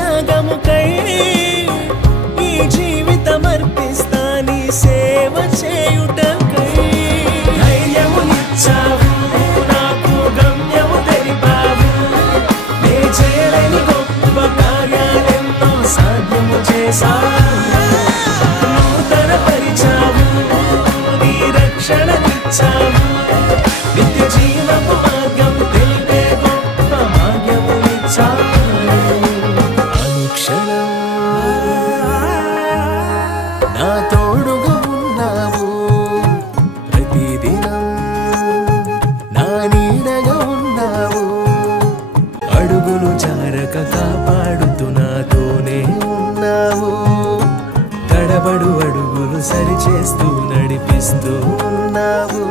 త్యాగముకై ఈ జీవితమర్పిస్తా నీ సేవ చేయుటకై ధైర్యమునిచ్చావు నాకు గమ్యము తెలిపావు నే చేయలేని గొప్ప కార్యాలెన్నో సాధ్యము చేశావు నూతన పరిచావు నీ రక్షణనిచ్చావు నిత్య జీవపు మార్గం తెలిపే గొప్ప భాగ్యమునిచ్చావు అనుక్షణం నా తోడుగా ఉన్నావు ప్రతిదినం నా నీడగా ఉన్నావు అడుగులు జారక కాపాడుతూ నాతోనే ఉన్నావు తడబడు అడుగులు సరిచేస్తూ నడిపిస్తూ ఉన్నావు